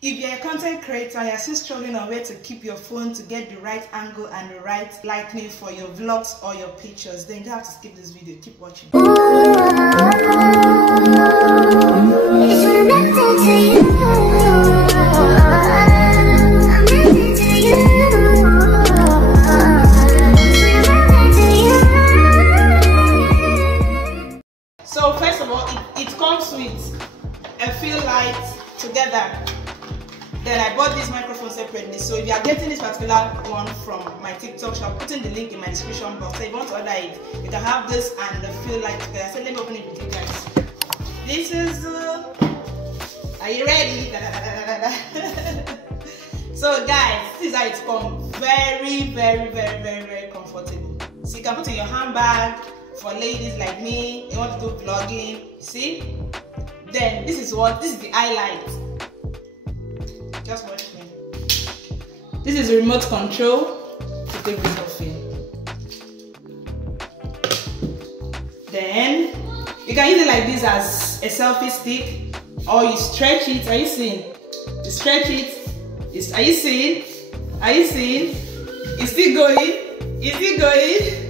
If you're a content creator and you're still struggling on where to keep your phone to get the right angle and the right lighting for your vlogs or your pictures, then you don't have to skip this video. Keep watching. So first of all, it comes with a fill light together. Then I bought this microphone separately. So if you are getting this particular one from my TikTok shop, putting the link in my description box. So if you want to order it, you can have this and the fill light together. So let me open it with you guys. This is are you ready? So guys, this is how it comes. Very comfortable. So you can put in your handbag for ladies like me. You want to do vlogging. See? Then this is the highlight. Just watch me. This is the remote control to take this off here. Then you can use it like this as a selfie stick, or you stretch it. Are you seeing? You stretch it. Are you seeing? Are you seeing? It's still going. Is it going?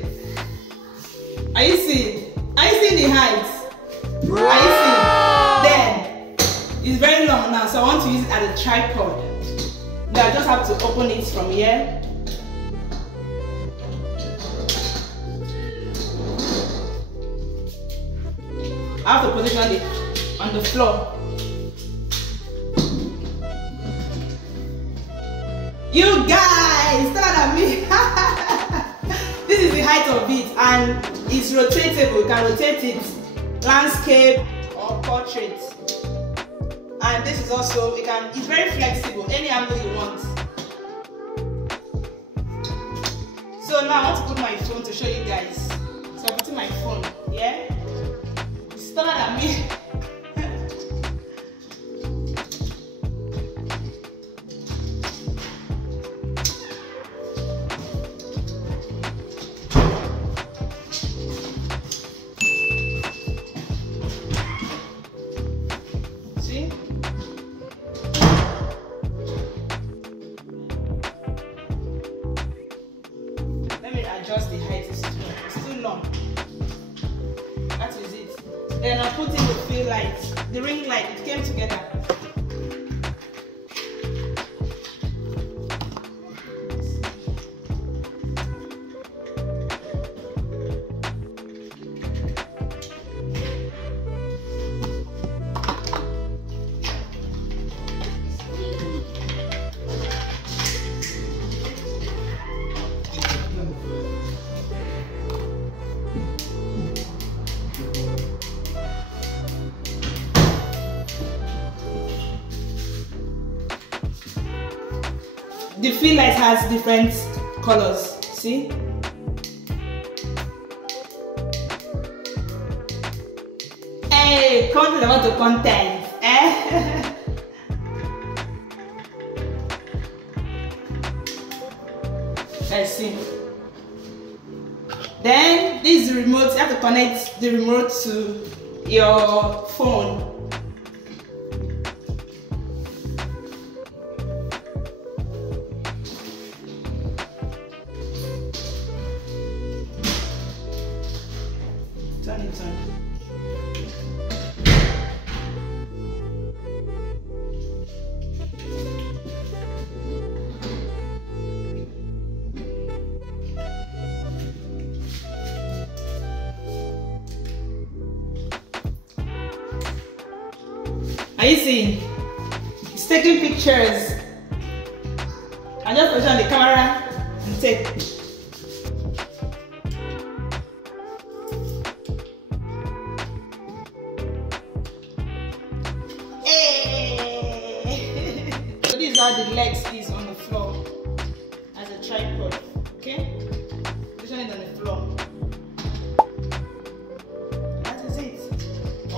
Are you seeing? Are you seeing the height? Are you seeing? Then it's very long now, so I want to use it as a tripod. Then I just have to open it from here. I have to position it on the floor. You guys, start at me. This is the height of it, and it's rotatable. You can rotate it, landscape or portrait. And this is also, it's very flexible, any angle you want. So now I want to put my phone to show you guys. So I'm putting my phone, yeah? It's taller than me. See? Let me adjust the height. It's too long. That is it. Then I put in the fill light, the ring light. It came together. The fill light has different colors, see? Hey, content about the content, eh? Let's see. Then this is the remote. You have to connect the remote to your phone. Turn it on. Are you seeing? It's taking pictures. I just position the camera and take. Hey! So this is how the legs is on the floor as a tripod. Okay? Position it on the floor. That is it.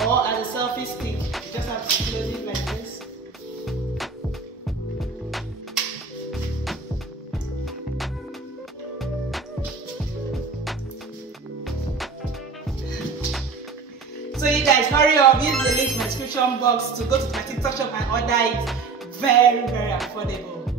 Or as a selfie stick. You just have to close it like this. So you guys hurry up, use the link in the description box to go to my TikTok shop and order it very, very affordable.